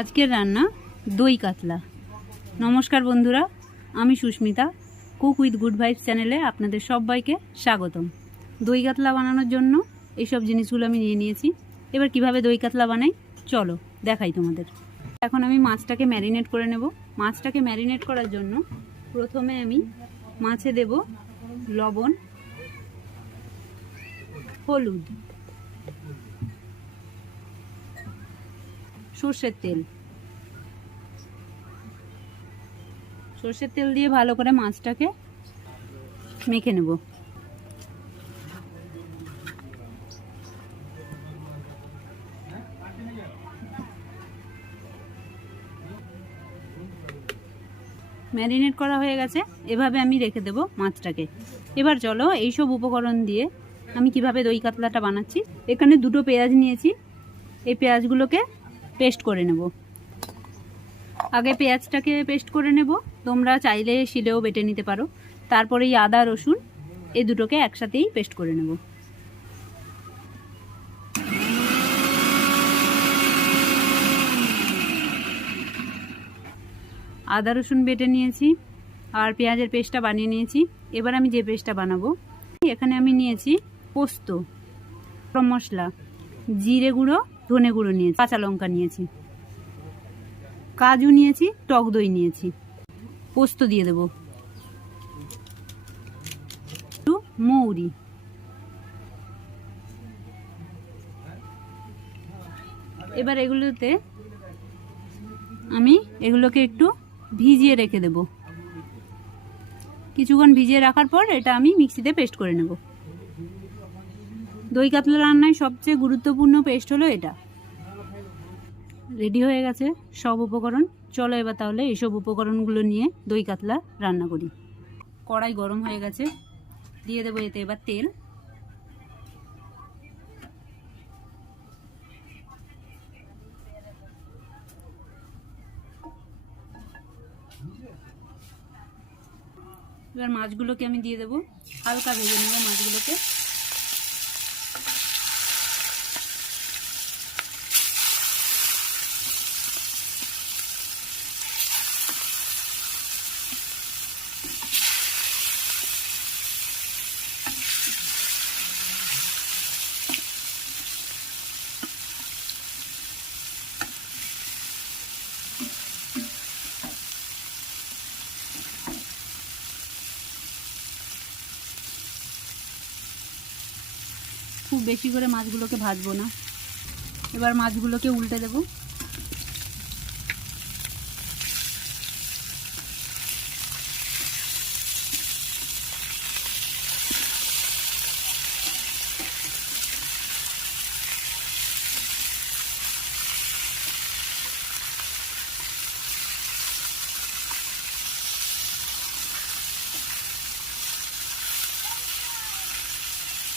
আজকের রান্না দই কাতলা। নমস্কার বন্ধুরা, আমি Susmita, cook with good vibes চ্যানেলে আপনাদের সবাইকে স্বাগতম। দই কাতলা বানানোর জন্য এইসব জিনিসগুলো আমি নিয়ে নিয়েছি। এবার কিভাবে দই কাতলা বানাই চলো দেখাই তোমাদের। এখন আমি মাছটাকে ম্যারিনেট করে নেব। মাছটাকে ম্যারিনেট করার জন্য প্রথমে আমি মাছে দেব লবণ, হলুদ, সর্ষের তেল। সর্ষের তেল দিয়ে ভালো করে মাছটাকে মেখে নেব। ম্যারিনেট করা হয়ে গেছে, এভাবে আমি রেখে দেব মাছটাকে। এবার চলো এইসব উপকরণ দিয়ে আমি কিভাবে দই কাতলাটা বানাচ্ছি। এখানে দুটো পেঁয়াজ নিয়েছি, এই পেঁয়াজগুলোকে পেস্ট করে নেব। আগে পেঁয়াজটাকে পেস্ট করে নেব, তোমরা চাইলে শিলেও বেটে নিতে পারো। তারপরে এই আদা রসুন এই দুটোকে একসাথেই পেস্ট করে নেব। আদা রসুন বেটে নিয়েছি আর পেঁয়াজের পেস্টটা বানিয়ে নিয়েছি। এবার আমি যে পেস্টটা বানাবো, এখানে আমি নিয়েছি পোস্ত, গরম মশলা, জিরে গুঁড়ো, ধনে গুঁড়ো নিয়েছি, কাঁচা লঙ্কা নিয়েছি, কাজু নিয়েছি, টক দই নিয়েছি। পোস্ত দিয়ে দেব, একটু মৌরি, এবার এগুলোকে একটু ভিজিয়ে রেখে দেব। কিছুক্ষণ ভিজিয়ে রাখার পর এটা আমি মিক্সিতে পেস্ট করে নেব। দই কাতলা রান্নায় সবচেয়ে গুরুত্বপূর্ণ পেস্ট হলো এটা। রেডি হয়ে গেছে সব উপকরণ। চলো এবার তাহলে এইসব উপকরণগুলো নিয়ে দই কাতলা রান্না করি। কড়াই গরম হয়ে গেছে, দিয়ে দেবো এতে এবার তেল। এবার মাছগুলোকে আমি দিয়ে দেবো, হালকা ভেজে নেব মাছগুলোকে। খুব বেশি করে মাছগুলোকে ভাজবো না। এবার মাছগুলোকে উল্টে দেব।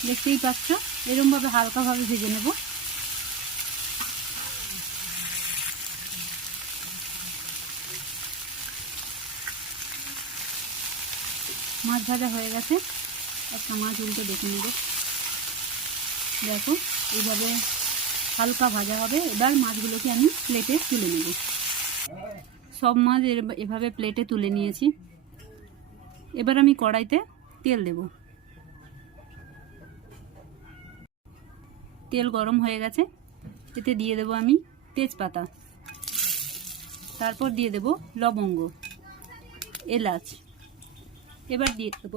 দেখতেই পাচ্ছ, এরকমভাবে হালকাভাবে ভেজে নেব। মাছ ভাজা হয়ে গেছে, একটা মাছ উল্টে দেখে নেব। দেখো এইভাবে হালকা ভাজা হবে। এবার মাছগুলোকে আমি প্লেটে তুলে নেব। সব মাছ এভাবে প্লেটে তুলে নিয়েছি। এবার আমি কড়াইতে তেল দেব। তেল গরম হয়ে গেছে, এতে দিয়ে দেব আমি তেজপাতা, তারপর দিয়ে দেব লবঙ্গ, এলাচ, এবার দিয়ে দেব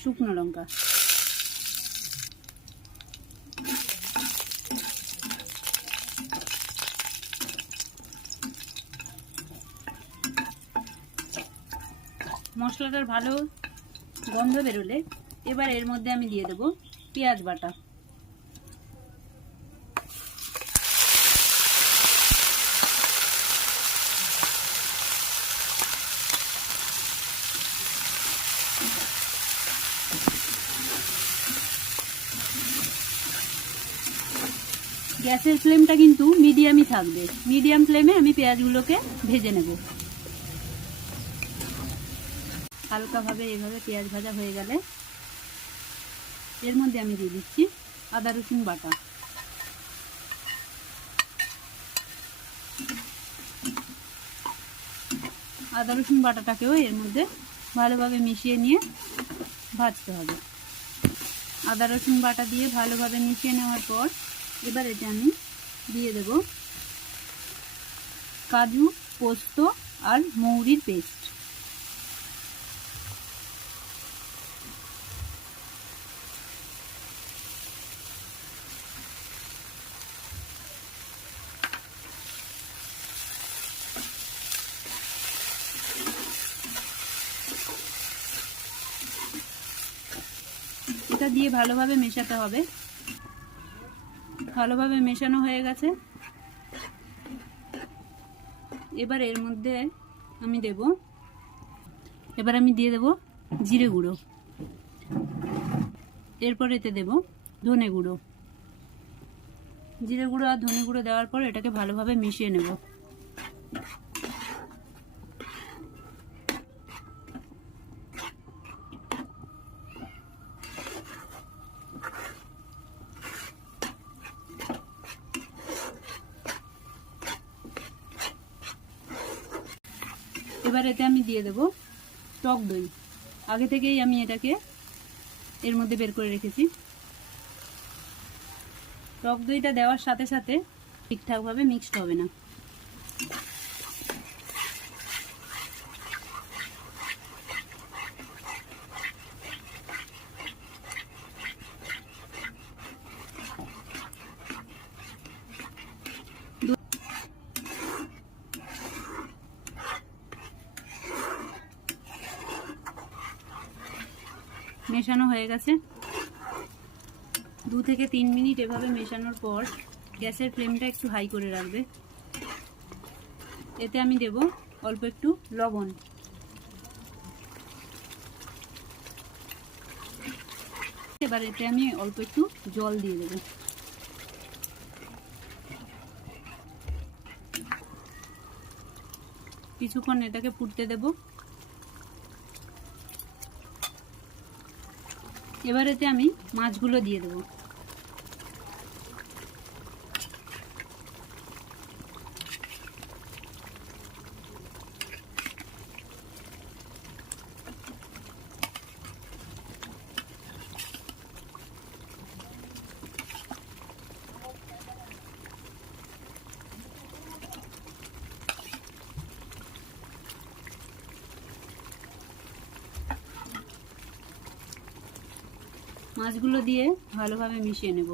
শুকনো লঙ্কা। মশলাটার ভালো গন্ধ বেরোলে এবার এর মধ্যে আমি দিয়ে দেব পেঁয়াজ বাটা। গ্যাসের ফ্লেমটা কিন্তু মিডিয়ামই থাকবে। মিডিয়াম ফ্লেমে আমি পেঁয়াজগুলোকে ভেজে নেব। হালকাভাবে এভাবে পেঁয়াজ ভাজা হয়ে গেলে এর মধ্যে আমি দিয়ে দিচ্ছি আদা রসুন বাটা। আদা রসুন বাটাটাকেও এর মধ্যে ভালোভাবে মিশিয়ে নিয়ে ভাজতে হবে। আদা রসুন বাটা দিয়ে ভালোভাবে মিশিয়ে নেওয়ার পর এবার এতে আমি দিয়ে দেব কাজু, পোস্ত আর মৌরির পেস্ট। এটা দিয়ে ভালোভাবে মেশাতে হবে। ভালোভাবে মেশানো হয়ে গেছে। এবার এর মধ্যে আমি দিয়ে দেব জিরে গুঁড়ো। এরপর এতে দেব ধনে গুঁড়ো। জিরে গুঁড়ো আর ধনে গুঁড়ো দেওয়ার পর এটাকে ভালোভাবে মিশিয়ে নেব। এবার এতে আমি দিয়ে দেব টক দই। আগে থেকেই আমি এটাকে এর মধ্যে বের করে রেখেছি। টক দইটা দেওয়ার সাথে সাথে ঠিকঠাকভাবে মিক্সড হবে না। মেশানো হয়ে গেছে। 2 থেকে 3 মিনিট এভাবে মেশানোর পর গ্যাসের ফ্লেমটা একটু হাই করে রাখবে। এতে আমি দেব অল্প একটু লবণ। এবার এতে আমি অল্প একটু জল দিয়ে দেব। কিছুক্ষণ এটাকে ফুটতে দেব। এবার এতে আমি মাছগুলো দিয়ে দেব। মাছগুলো দিয়ে ভালোভাবে মিশিয়ে নেব।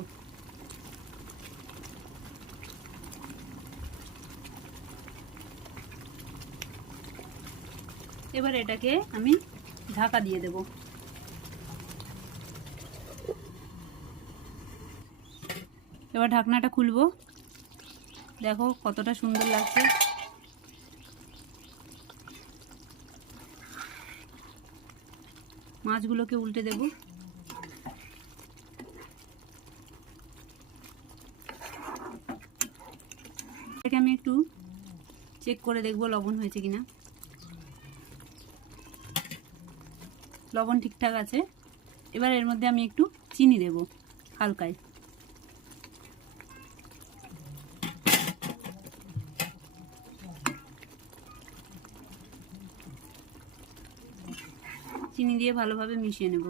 এবার এটাকে আমি ঢাকা দিয়ে দেব। এবার ঢাকনাটা খুলবো। দেখো কতটা সুন্দর লাগছে। মাছগুলোকে উল্টে দেব। এটাকে আমি একটু চেক করে দেখবো লবণ হয়েছে কিনা। লবণ ঠিকঠাক আছে। এবার এর মধ্যে আমি একটু চিনি দেব হালকায়। চিনি দিয়ে ভালোভাবে মিশিয়ে নেব।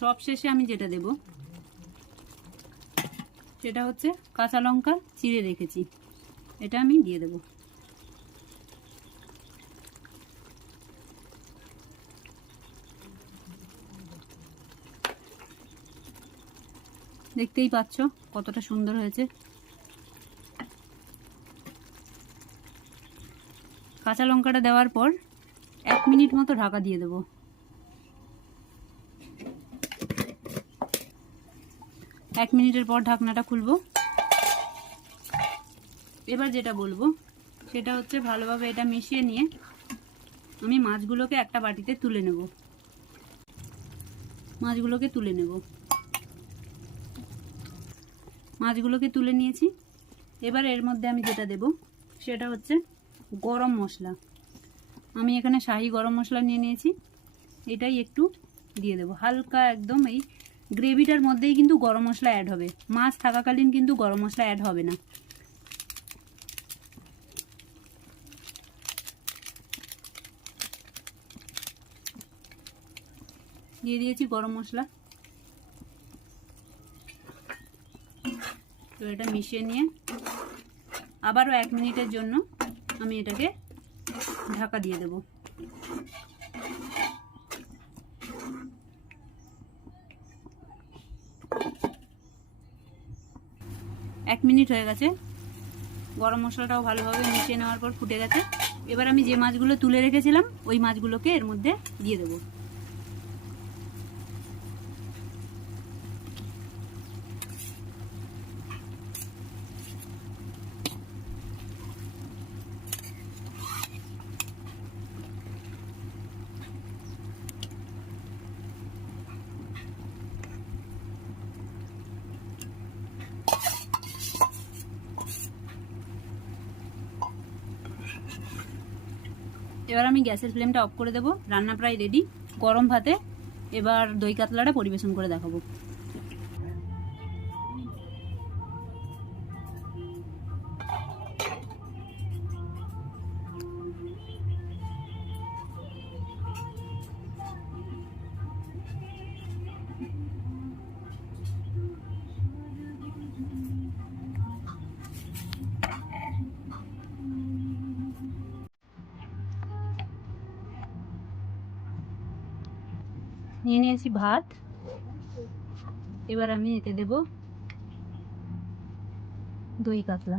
সব শেষে আমি যেটা দেব সেটা হচ্ছে কাঁচা লঙ্কা চিড়ে রেখেছি, এটা আমি দিয়ে দেব। দেখতেই পাচ্ছ কতটা সুন্দর হয়েছে। কাঁচা লঙ্কাটা দেওয়ার পর 1 মিনিট মতো ঢাকা দিয়ে দেব। 1 মিনিটের পর ঢাকনাটা খুলবো। এবার যেটা বলবো সেটা হচ্ছে ভালোভাবে এটা মিশিয়ে নিয়ে আমি মাছগুলোকে একটা বাটিতে তুলে নেব। মাছগুলোকে তুলে নিয়েছি। এবার এর মধ্যে আমি যেটা দেব সেটা হচ্ছে গরম মশলা। আমি এখানে শাহি গরম মশলা নিয়ে নিয়েছি, এটাই একটু দিয়ে দেব হালকা, একদম এই গ্রেভিটার মধ্যেই কিন্তু গরম মশলা অ্যাড হবে, মাছ থাকাকালীন কিন্তু গরম মশলা অ্যাড হবে না। দিয়ে দিয়েছি গরম মশলা। তো এটা মিশিয়ে নিয়ে আবারও 1 মিনিটের জন্য আমি এটাকে ঢাকা দিয়ে দেব। এক মিনিট হয়ে গেছে, গরম মশলাটাও ভালোভাবে মিশিয়ে নেওয়ার পর ফুটে গেছে। এবার আমি যে মাছগুলো তুলে রেখেছিলাম ওই মাছগুলোকে এর মধ্যে দিয়ে দেবো। এবার আমি গ্যাসের ফ্লেমটা অফ করে দেব। রান্না প্রায় রেডি। গরম ভাতে এবার দই কাতলাটা পরিবেশন করে দেখাবো। নিয়ে নিয়েছি ভাত, এবার আমি এতে দেব দই কাতলা।